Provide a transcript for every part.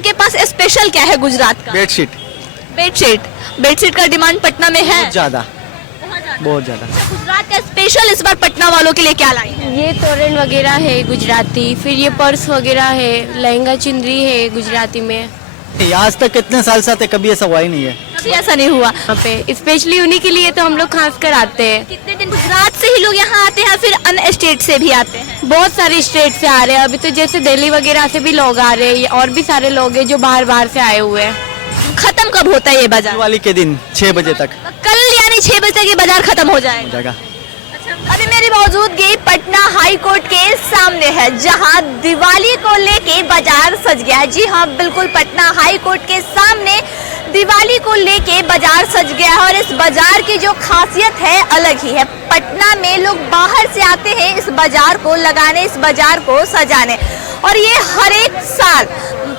लोग के पास स्पेशल क्या है गुजरात का? बेडशीट बेडशीट का डिमांड पटना में है बहुत ज़्यादा। गुजरात का स्पेशल इस बार पटना वालों के लिए क्या लाई है? ये तोरण वगैरह है गुजराती, फिर ये पर्स वगैरह है, लहंगा चुनरी है गुजराती में। आज तक कितने साल से आते कभी ऐसा हुआ ही नहीं है। कभी ऐसा नहीं हुआ। यहाँ पे स्पेशली उन्हीं के लिए तो हम लोग खास कर आते हैं। कितने दिन गुजरात से ही लोग यहाँ आते हैं, फिर अन्य स्टेट से भी आते हैं? बहुत सारे स्टेट से आ रहे हैं, अभी तो जैसे दिल्ली वगैरह से भी लोग आ रहे हैं और भी सारे लोग हैं जो बाहर से आए हुए हैं। खत्म कब होता है ये बाजार? दिवाली के दिन 6 बजे तक कल यानी 6 बजे तक ये बाजार खत्म हो जाएगा। अभी मेरी मौजूदगी पटना हाई कोर्ट के सामने है, जहां दिवाली को लेके बाजार सज गया है। जी हाँ, बिल्कुल पटना हाई कोर्ट के सामने दिवाली को लेके बाजार सज गया है और इस बाजार की जो खासियत है अलग ही है। पटना में लोग बाहर से आते हैं इस बाजार को लगाने, इस बाजार को सजाने, और ये हर एक साल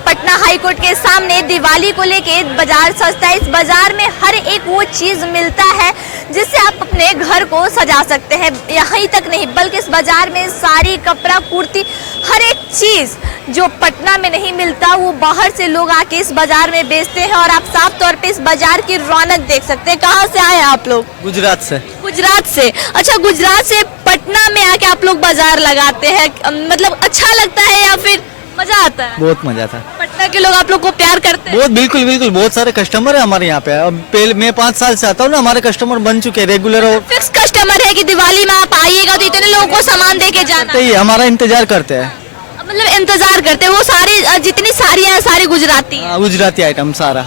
पटना हाई कोर्ट के सामने दिवाली को लेके बाजार सजता है। इस बाजार में हर एक वो चीज मिलता है जिससे आप अपने घर को सजा सकते हैं। यहीं तक नहीं बल्कि इस बाजार में साड़ी, कपड़ा, कुर्ती, हर एक चीज जो पटना में नहीं मिलता वो बाहर से लोग आके इस बाजार में बेचते हैं। और आप साफ तौर पे इस बाजार की रौनक देख सकते हैं। कहाँ से आए हैं आप लोग? गुजरात से। गुजरात से। अच्छा, गुजरात से पटना में आके आप लोग बाजार लगाते हैं, मतलब अच्छा लगता है या फिर मजा आता है? बहुत मजा था। पटना के लोग आप लोग को प्यार करते हैं? बहुत, बिल्कुल बहुत सारे कस्टमर है हमारे यहाँ पे। अब पहले मैं 5 साल से आता हूँ ना, हमारे कस्टमर बन चुके हैं रेगुलर। और फिक्स कस्टमर है कि दिवाली में आप आइएगा तो इतने लोगों को सामान दे के जाना? ही हमारा इंतजार करते हैं। मतलब इंतजार करते हैं। वो सारी जितनी साड़ियाँ हैं सारी गुजराती हैं? गुजराती आइटम सारा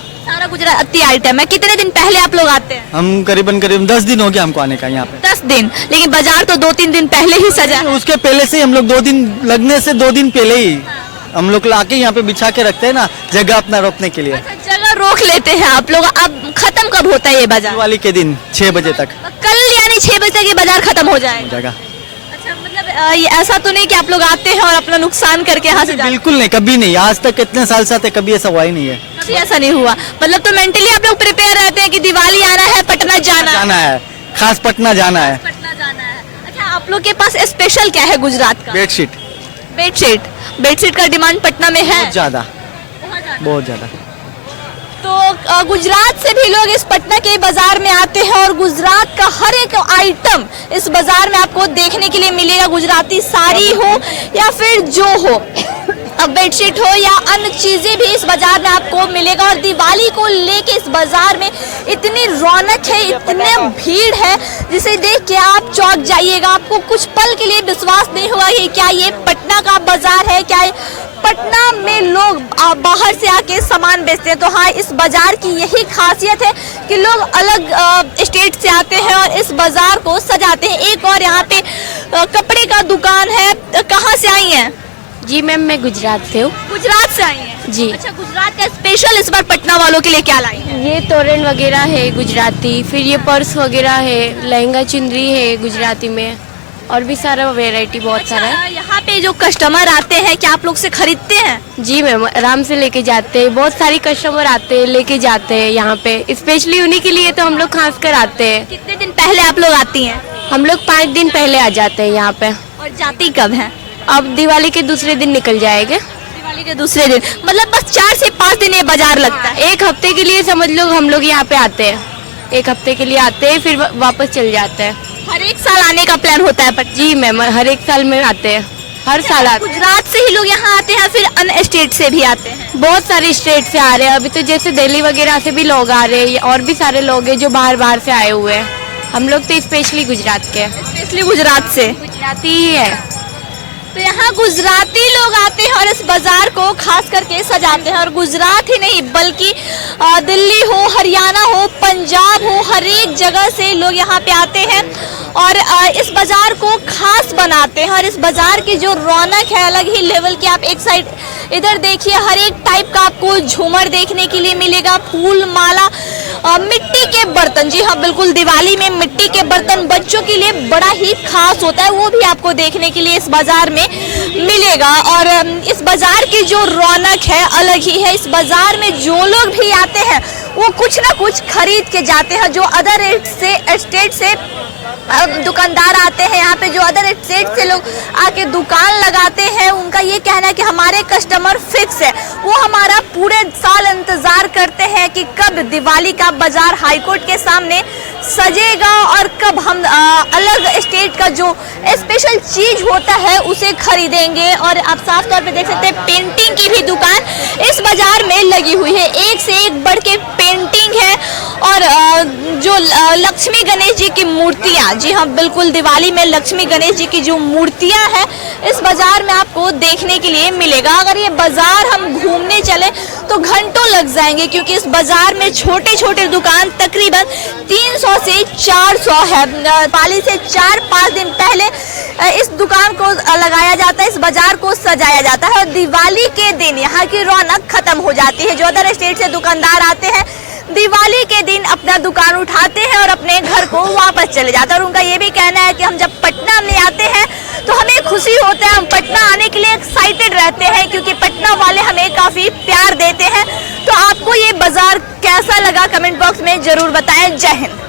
गुजराती आइटम है। कितने दिन पहले आप लोग आते हैं? हम करीबन 10 दिन हो गया हमको आने का यहाँ पे। 10 दिन? लेकिन बाजार तो 2-3 दिन पहले ही सजा है। उसके पहले से हम लोग 2 दिन लगने से 2 दिन पहले ही हम लोग लाके यहाँ पे बिछा के रखते हैं ना, जगह अपना रोकने के लिए। अच्छा, जगह रोक लेते हैं आप लोग। अब खत्म कब होता है ये बाजार? दिवाली के दिन 6 बजे तक। कल यानी 6 बजे तक ये बाजार खत्म हो जाएगा। अच्छा, मतलब ये ऐसा तो नहीं कि आप लोग आते हैं और अपना नुकसान करके यहाँ से? बिल्कुल नहीं, कभी नहीं। आज तक कितने साल से आते कभी ऐसा हुआ ही नहीं है। कभी ऐसा नहीं हुआ। मतलब तो मेंटली आप लोग प्रिपेयर रहते हैं कि दिवाली आना है, पटना जाना है, खास पटना जाना है। अच्छा, आप लोग के पास स्पेशल क्या है गुजरात का? बेडशीट का डिमांड पटना में है बहुत ज्यादा। तो गुजरात से भी लोग इस पटना के बाजार में आते हैं और गुजरात का हर एक आइटम इस बाजार में आपको देखने के लिए मिलेगा। गुजराती साड़ी हो या फिर जो हो, अब बेडशीट हो या अन्य चीजें भी इस बाजार में आपको मिलेगा। और दिवाली को लेके इस बाजार में इतनी रौनक है, इतने भीड़ है, जिसे देख के आप चौंक जाइएगा। आपको कुछ पल के लिए विश्वास नहीं होगा कि क्या ये पटना का बाजार है, क्या पटना में लोग बाहर से आके सामान बेचते हैं। तो हाँ, इस बाजार की यही खासियत है कि लोग अलग स्टेट से आते हैं और इस बाजार को सजाते हैं। एक और यहाँ पे कपड़े का दुकान है। कहाँ से आई हैं? जी मैम, मैं गुजरात से हूँ। गुजरात से आई हैं? जी। अच्छा, गुजरात का स्पेशल इस बार पटना वालों के लिए क्या लाई है? ये तोरण वगैरह है गुजराती, फिर ये पर्स वगैरह है, लहंगा चुनरी है गुजराती में, और भी सारा वैरायटी बहुत सारा है। यहाँ पे जो कस्टमर आते हैं क्या आप लोग से खरीदते हैं? जी मैम, आराम से लेके जाते हैं। बहुत सारी कस्टमर आते हैं, लेके जाते हैं यहाँ पे। स्पेशली उन्हीं के लिए तो हम लोग खास कर आते हैं। कितने दिन पहले आप लोग आती हैं? हम लोग 5 दिन पहले आ जाते हैं यहाँ पे। और जाती कब है? अब दिवाली के दूसरे दिन निकल जाएंगे। दिवाली के दूसरे दिन, मतलब बस 4 से 5 दिन ये बाजार लगता है। 1 हफ्ते के लिए समझ लो हम लोग यहाँ पे आते हैं। 1 हफ्ते के लिए आते हैं, फिर वापस चल जाते हैं। हर एक साल आने का प्लान होता है? जी मैम, हर एक साल में आते हैं, हर साल आते हैं। गुजरात से ही लोग यहाँ आते हैं, फिर अन्य स्टेट से भी आते हैं? बहुत सारे स्टेट से आ रहे हैं, अभी तो जैसे दिल्ली वगैरह से भी लोग आ रहे हैं और भी सारे लोग हैं जो बाहर से आए हुए हैं। हम लोग तो स्पेशली गुजरात के हैं। स्पेशली गुजरात से? गुजराती ही है। तो यहाँ गुजराती लोग आते हैं और इस बाजार को खास करके सजाते हैं। और गुजरात ही नहीं बल्कि दिल्ली हो, हरियाणा हो, पंजाब हो, हर एक जगह से लोग यहाँ पे आते हैं और इस बाजार को खास बनाते हैं। और इस बाजार की जो रौनक है अलग ही लेवल की। आप एक साइड इधर देखिए, हर एक टाइप का आपको झूमर देखने के लिए मिलेगा, फूल माला, मिट्टी के बर्तन। जी हाँ, बिल्कुल दिवाली में मिट्टी के बर्तन बच्चों के लिए बड़ा ही खास होता है, वो भी आपको देखने के लिए इस बाजार में मिलेगा। और इस बाजार की जो रौनक है अलग ही है। इस बाजार में जो लोग भी आते हैं वो कुछ ना कुछ खरीद के जाते हैं। जो अदर स्टेट से दुकानदार आते हैं यहाँ पे, जो अदर स्टेट से लोग आके दुकान लगाते हैं, उनका ये कहना है कि हमारे कस्टमर फिक्स है। वो हमारा पूरे साल इंतजार करते हैं कि कब दिवाली का बाजार हाईकोर्ट के सामने सजेगा और कब हम अलग स्टेट का जो स्पेशल चीज होता है उसे खरीदेंगे। और आप साफ तौर पे देख सकते हैं पेंटिंग की भी दुकान इस बाजार में लगी हुई है, एक से एक बढ़ के पेंटिंग है। और जो लक्ष्मी गणेश जी की मूर्तियां, जी हाँ बिल्कुल, दिवाली में लक्ष्मी गणेश जी की जो मूर्तियां हैं इस बाजार में आपको देखने के लिए मिलेगा। अगर ये बाजार हम घूमने चले तो घंटों लग जाएंगे, क्योंकि इस बाजार में छोटे छोटे दुकान तकरीबन 300 से 400 है। दिवाली से 4-5 दिन पहले इस दुकान को लगाया जाता है, इस बाजार को सजाया जाता है और दिवाली के दिन यहाँ की रौनक खत्म हो जाती है। जो अदर स्टेट से दुकानदार आते हैं दिवाली के दिन अपना दुकान उठाते हैं और अपने घर को वापस चले जाते हैं। और उनका ये भी कहना है कि हम जब पटना में आते हैं तो हमें खुशी होता है, हम पटना आने के लिए एक्साइटेड रहते हैं, क्योंकि पटना वाले हमें काफी प्यार देते हैं। तो आपको ये बाजार कैसा लगा कमेंट बॉक्स में जरूर बताएं। जय हिंद।